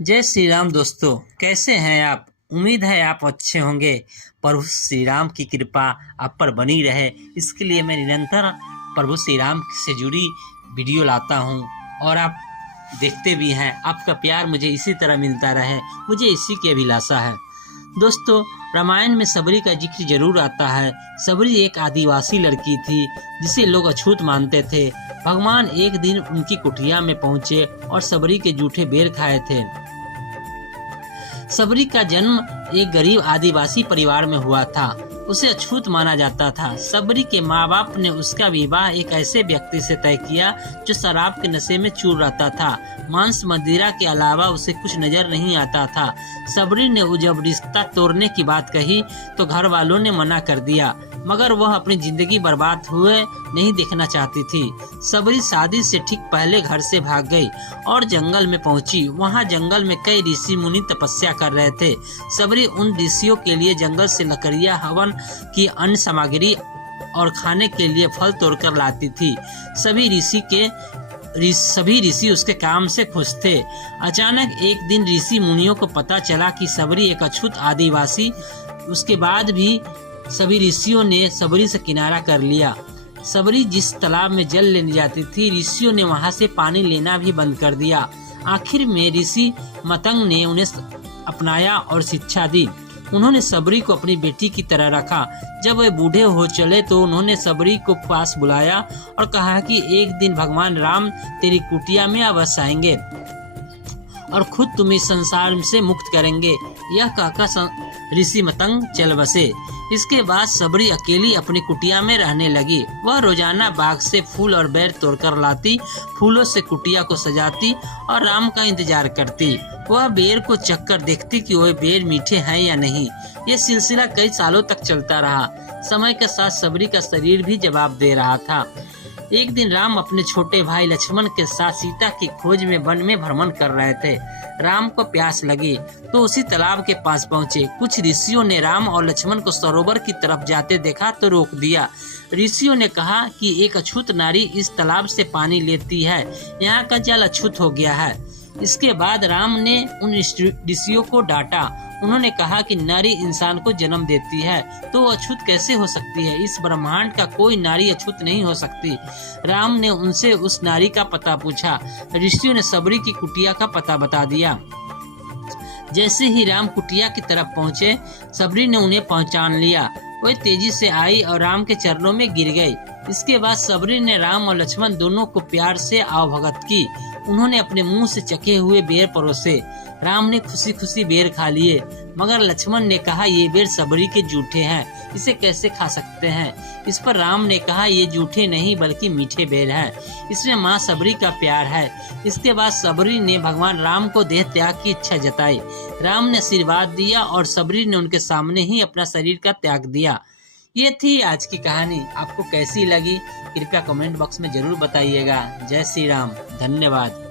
जय श्री राम दोस्तों, कैसे हैं आप। उम्मीद है आप अच्छे होंगे। प्रभु श्री राम की कृपा आप पर बनी रहे, इसके लिए मैं निरंतर प्रभु श्री राम से जुड़ी वीडियो लाता हूं और आप देखते भी हैं। आपका प्यार मुझे इसी तरह मिलता रहे, मुझे इसी की अभिलाषा है। दोस्तों, रामायण में सबरी का जिक्र जरूर आता है। सबरी एक आदिवासी लड़की थी जिसे लोग अछूत मानते थे। भगवान एक दिन उनकी कुटिया में पहुंचे और सबरी के जूठे बेर खाए थे। सबरी का जन्म एक गरीब आदिवासी परिवार में हुआ था। उसे अछूत माना जाता था। सबरी के माँ बाप ने उसका विवाह एक ऐसे व्यक्ति से तय किया जो शराब के नशे में चूर रहता था। मांस मदिरा के अलावा उसे कुछ नजर नहीं आता था। सबरी ने जब रिश्ता तोड़ने की बात कही तो घर वालों ने मना कर दिया, मगर वह अपनी जिंदगी बर्बाद हुए नहीं देखना चाहती थी। सबरी शादी से ठीक पहले घर से भाग गई और जंगल में पहुंची। वहां जंगल में कई ऋषि मुनि तपस्या कर रहे थे। सबरी उन ऋषियों के लिए जंगल से लकड़ियां, हवन की अन्य सामग्री और खाने के लिए फल तोड़कर लाती थी। सभी ऋषि उसके काम से खुश थे। अचानक एक दिन ऋषि मुनियों को पता चला कि सबरी एक अछूत आदिवासी। उसके बाद भी सभी ऋषियों ने सबरी से किनारा कर लिया। सबरी जिस तालाब में जल लेने जाती थी, ऋषियों ने वहां से पानी लेना भी बंद कर दिया। आखिर में ऋषि मतंग ने उन्हें अपनाया और शिक्षा दी। उन्होंने सबरी को अपनी बेटी की तरह रखा। जब वे बूढ़े हो चले तो उन्होंने सबरी को पास बुलाया और कहा कि एक दिन भगवान राम तेरी कुटिया में अवश्य आएंगे और खुद तुम्हें संसार से मुक्त करेंगे। यह कहकर ऋषि मतंग चल बसे। इसके बाद सबरी अकेली अपनी कुटिया में रहने लगी। वह रोजाना बाग से फूल और बेर तोड़कर लाती, फूलों से कुटिया को सजाती और राम का इंतजार करती। वह बेर को चखकर देखती कि वह बेर मीठे हैं या नहीं। यह सिलसिला कई सालों तक चलता रहा। समय के साथ सबरी का शरीर भी जवाब दे रहा था। एक दिन राम अपने छोटे भाई लक्ष्मण के साथ सीता की खोज में वन में भ्रमण कर रहे थे। राम को प्यास लगी तो उसी तालाब के पास पहुंचे। कुछ ऋषियों ने राम और लक्ष्मण को सरोवर की तरफ जाते देखा तो रोक दिया। ऋषियों ने कहा कि एक अछूत नारी इस तालाब से पानी लेती है, यहाँ का जल अछूत हो गया है। इसके बाद राम ने उन ऋषियों को डांटा। उन्होंने कहा कि नारी इंसान को जन्म देती है तो वो अछूत कैसे हो सकती है। इस ब्रह्मांड का कोई नारी अछूत नहीं हो सकती। राम ने उनसे उस नारी का पता पूछा। ऋषियों ने सबरी की कुटिया का पता बता दिया। जैसे ही राम कुटिया की तरफ पहुंचे, सबरी ने उन्हें पहचान लिया। वह तेजी से आई और राम के चरणों में गिर गई। इसके बाद सबरी ने राम और लक्ष्मण दोनों को प्यार से आवभगत की। उन्होंने अपने मुंह से चखे हुए बेर परोसे। राम ने खुशी खुशी बेर खा लिए, मगर लक्ष्मण ने कहा ये बेर सबरी के जूठे हैं, इसे कैसे खा सकते हैं। इस पर राम ने कहा ये जूठे नहीं बल्कि मीठे बेर हैं, इसमें माँ सबरी का प्यार है। इसके बाद सबरी ने भगवान राम को देह त्याग की इच्छा जताई। राम ने आशीर्वाद दिया और सबरी ने उनके सामने ही अपना शरीर का त्याग दिया। ये थी आज की कहानी। आपको कैसी लगी कृपया कमेंट बॉक्स में जरूर बताइएगा। जय श्री राम, धन्यवाद।